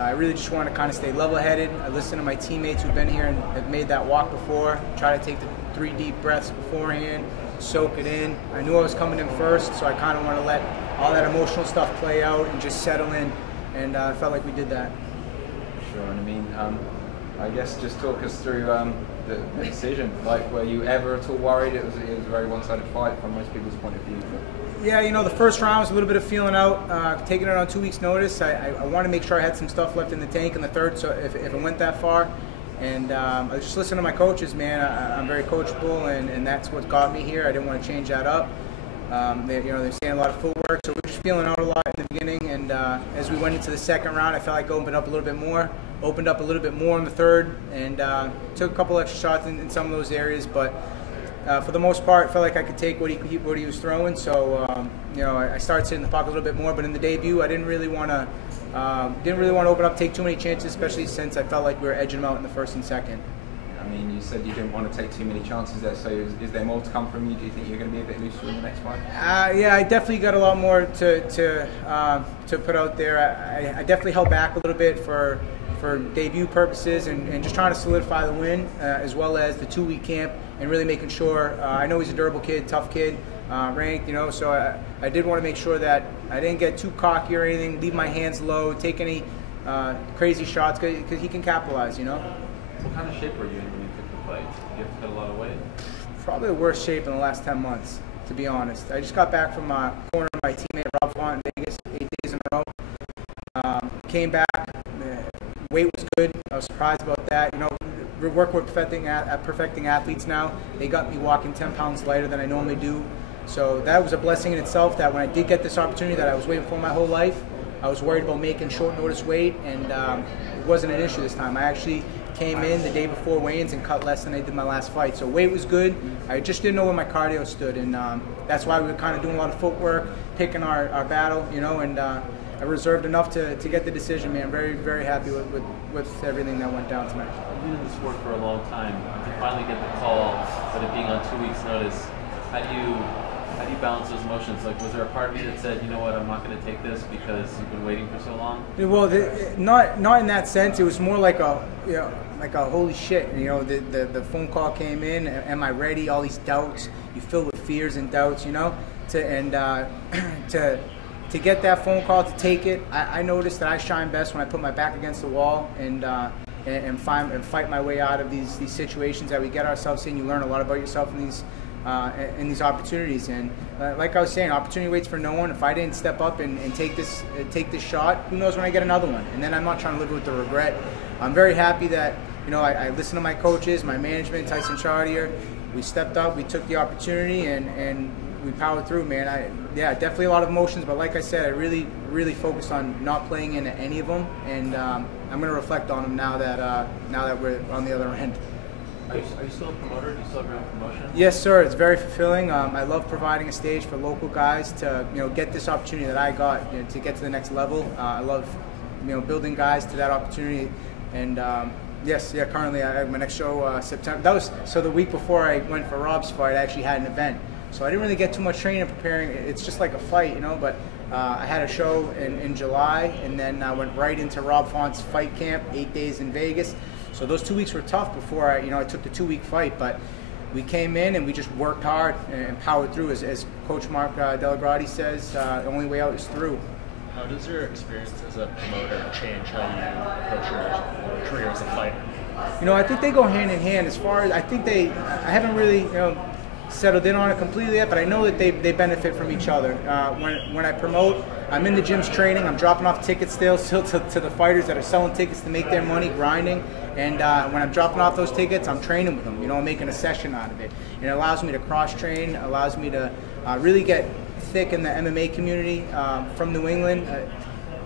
I really just want to kind of stay level-headed. I listen to my teammates who've been here and have made that walk before. Try to take the 3 deep breaths beforehand, soak it in. I knew I was coming in first, so I kind of want to let all that emotional stuff play out and just settle in. And I felt like we did that. Sure, and I mean, I guess just talk us through the decision. Like, were you ever at all worried? It was a very one-sided fight from most people's point of view. Yeah, you know, the first round was a little bit of feeling out, taking it on 2 weeks' notice. I wanted to make sure I had some stuff left in the tank in the third, so if it went that far. And I just listened to my coaches, man. I'm very coachable, and that's what got me here. I didn't want to change that up. They're saying a lot of footwork, so we're just feeling out a lot in the beginning. And as we went into the second round, I felt like I opened up a little bit more in the third, and took a couple extra shots in some of those areas. But for the most part, I felt like I could take what he was throwing. So I started sitting in the pocket a little bit more. But in the debut, I didn't really want to open up, take too many chances, especially since I felt like we were edging them out in the first and second. I mean, you said you didn't want to take too many chances there, so is there more to come from you? Do you think you're going to be a bit looser in the next fight? Yeah, I definitely got a lot more to put out there. I definitely held back a little bit for debut purposes and just trying to solidify the win, as well as the 2-week camp, and really making sure, I know he's a durable kid, tough kid, ranked, so I did want to make sure that I didn't get too cocky or anything, leave my hands low, take any crazy shots, because he can capitalize, What kind of shape were you in when you took the fight? Did you have to cut a lot of weight? Probably the worst shape in the last 10 months, to be honest. I just got back from corner of my teammate Rob Font in Vegas 8 days in a row. Came back, weight was good. I was surprised about that. We work with perfecting athletes now. They got me walking 10 pounds lighter than I normally do. So that was a blessing in itself, that when I did get this opportunity that I was waiting for my whole life, I was worried about making short notice weight, and it wasn't an issue this time. I actually came in the day before weigh-ins and cut less than I did my last fight. So weight was good. I just didn't know where my cardio stood, and that's why we were kind of doing a lot of footwork, picking our battle, and I reserved enough to get the decision, man. I'm very, very happy with everything that went down tonight. You've been in this sport for a long time. To finally get the call, but it being on 2 weeks' notice, how do you balance those emotions? Like, was there a part of you that said, you know what, I'm not going to take this because you've been waiting for so long? Well, not in that sense. It was more like a holy shit. The phone call came in. Am I ready? All these doubts. You fill with fears and doubts. To get that phone call, to take it, I noticed that I shine best when I put my back against the wall and fight my way out of these situations that we get ourselves in. You learn a lot about yourself in these opportunities, and like I was saying, opportunity waits for no one. If I didn't step up and take this shot, who knows when I get another one? And then I'm not trying to live with the regret. I'm very happy that I listened to my coaches, my management, Tyson Chartier. We stepped up, we took the opportunity, and we powered through, man. Definitely a lot of emotions, but like I said, I really, really focused on not playing into any of them, and I'm going to reflect on them now that we're on the other end. Are you still a promoter? Do you still have your own promotion? Yes, sir. It's very fulfilling. I love providing a stage for local guys to get this opportunity that I got, to get to the next level. I love building guys to that opportunity, and currently my next show September. So the week before I went for Rob's fight, I actually had an event. So I didn't really get too much training preparing. It's just like a fight, but I had a show in July, and then I went right into Rob Font's fight camp, 8 days in Vegas. So those 2 weeks were tough before I took the 2-week fight, but we came in and we just worked hard and powered through. As Coach Mark Delagrati says, the only way out is through. How does your experience as a promoter change how you approach your career as a fighter? I think they go hand in hand. As far as I haven't really settled in on it completely yet, but I know that they benefit from each other. When I promote, I'm in the gyms training. I'm dropping off tickets still to the fighters that are selling tickets to make their money, grinding. And when I'm dropping off those tickets, I'm training with them. I'm making a session out of it. And it allows me to cross-train, allows me to really get thick in the MMA community from New England.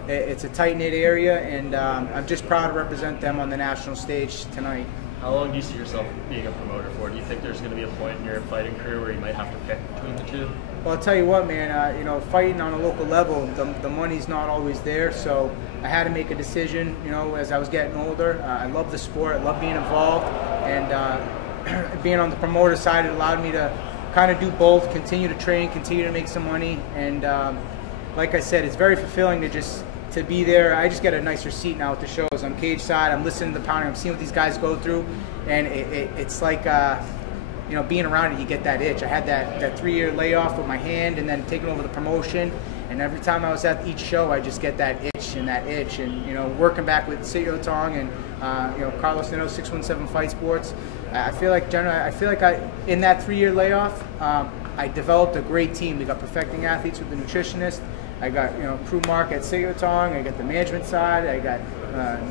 It's a tight-knit area, and I'm just proud to represent them on the national stage tonight. How long do you see yourself being a promoter for? Do you think there's going to be a point in your fighting career where you might have to pick between the two? Well, I'll tell you what, man. Fighting on a local level, the money's not always there. So I had to make a decision. As I was getting older, I love the sport. I love being involved, and being on the promoter side, it allowed me to kind of do both. Continue to train, continue to make some money, and like I said, it's very fulfilling to to be there. I just get a nicer seat now at the shows. I'm cage side. I'm listening to the pounding. I'm seeing what these guys go through, and it's like you know, being around it, you get that itch. I had that 3-year layoff with my hand, and then taking over the promotion. And every time I was at each show, I just get that itch. And you know, working back with Seo Tong and you know, Carlos Nino, 617 Fight Sports. I feel like in that 3-year layoff, I developed a great team. We got perfecting athletes with the nutritionist. I got, you know, crew Mark at Seo Tong. I got the management side. I got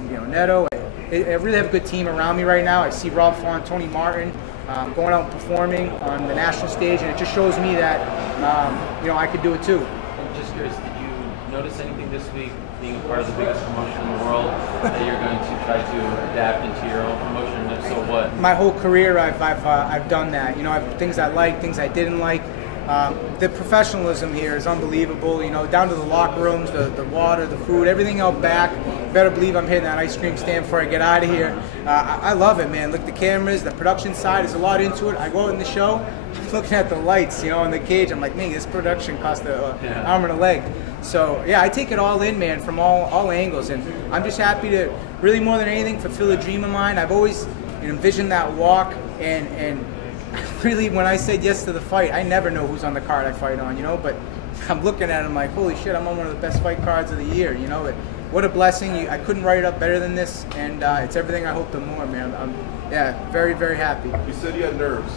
you know, Neto. I really have a good team around me right now. I see Rob Font, Tony Martin. Going out and performing on the national stage, and it just shows me that you know, I could do it too. I'm just curious, did you notice anything this week, being a part of the biggest promotion in the world, that you're going to try to adapt into your own promotion? And if so, what? My whole career, I've done that. You know, I've things I liked, things I didn't like. The professionalism here is unbelievable. You know, down to the locker rooms, the water, the food, everything out back. You better believe I'm hitting that ice cream stand before I get out of here. I love it, man. Look, the cameras, the production side, there's a lot into it. I go out in the show, I'm looking at the lights, you know, in the cage. I'm like, man, this production cost an arm and a leg. So yeah, I take it all in, man, from all angles, and I'm just happy to, really more than anything, fulfill a dream of mine. I've always, you know, envisioned that walk, and really, when I said yes to the fight, I never know who's on the card I fight on, you know, but I'm looking at it, I'm like, holy shit, I'm on one of the best fight cards of the year, you know. What a blessing. I couldn't write it up better than this, and it's everything I hoped and more, man. I'm very, very happy. You said you had nerves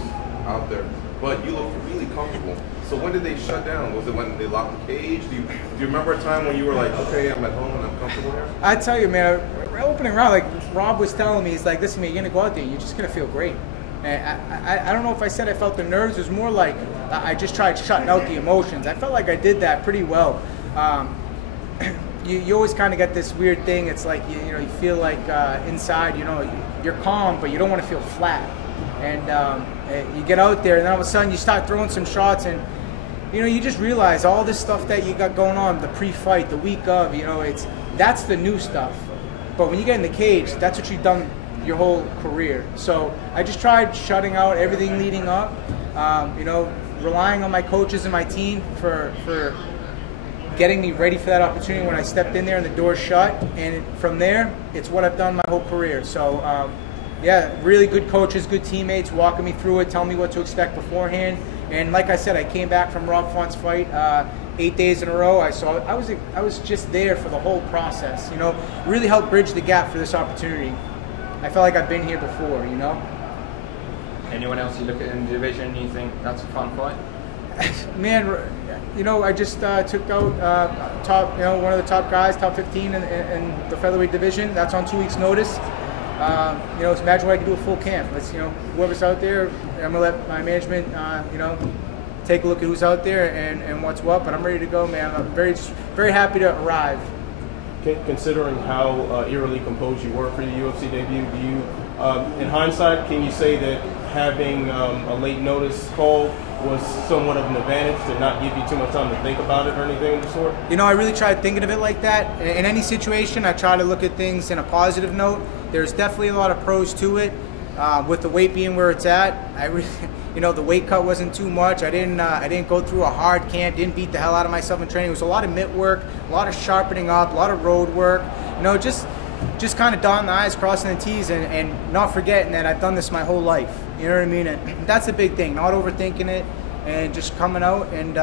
out there, but you looked really comfortable. So when did they shut down? Was it when they locked the cage? Do you remember a time when you were like, okay, I'm at home and I'm comfortable here? I tell you, man, opening round, like Rob was telling me, he's like, listen, man, you're going to go out there, you're just going to feel great. And I don't know if I said I felt the nerves. It was more like I just tried shutting out the emotions. I felt like I did that pretty well. You always kind of get this weird thing. It's like, you know, you feel like inside, you know, you're calm, but you don't want to feel flat. And you get out there, and then all of a sudden you start throwing some shots, and you know, you just realize all this stuff that you got going on, the pre-fight, the week of, you know, that's the new stuff. But when you get in the cage, that's what you've done your whole career. So I just tried shutting out everything leading up, you know, relying on my coaches and my team for getting me ready for that opportunity when I stepped in there and the door shut. And from there, it's what I've done my whole career. So yeah, really good coaches, good teammates, walking me through it, telling me what to expect beforehand. And like I said, I came back from Rob Font's fight 8 days in a row. I was just there for the whole process, you know, really helped bridge the gap for this opportunity. I felt like I've been here before, you know. Anyone else you look at in the division and you think that's a fun fight? Man, you know, I just took out top, you know, one of the top guys, top 15 in the featherweight division. That's on 2 weeks' notice. You know, imagine what I could do a full camp. Let's, you know, whoever's out there, I'm gonna let my management, you know, take a look at who's out there and what's what. But I'm ready to go, man. I'm very, very happy to arrive. Considering how eerily composed you were for your UFC debut, do you, in hindsight, can you say that having a late notice call was somewhat of an advantage to not give you too much time to think about it or anything of the sort? You know, I really tried thinking of it like that. In any situation, I try to look at things in a positive note. There's definitely a lot of pros to it. With the weight being where it's at, I really, you know, the weight cut wasn't too much. I didn't go through a hard camp, didn't beat the hell out of myself in training. It was a lot of mitt work, a lot of sharpening up, a lot of road work. You know, just kind of dotting the I's, crossing the T's, and not forgetting that I've done this my whole life. You know what I mean? And that's the big thing, not overthinking it, and just coming out and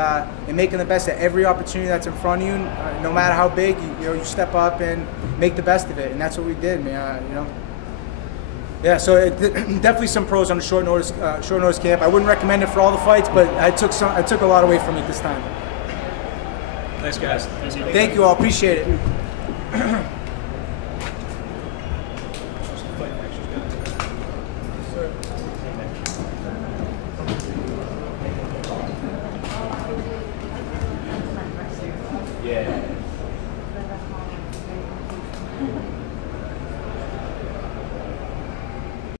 making the best of every opportunity that's in front of you. No matter how big, you step up and make the best of it, and that's what we did, man. You know. Yeah, so definitely some pros on the short notice camp. I wouldn't recommend it for all the fights, but I took a lot away from it this time. Thanks, guys. Thank you all. Appreciate it.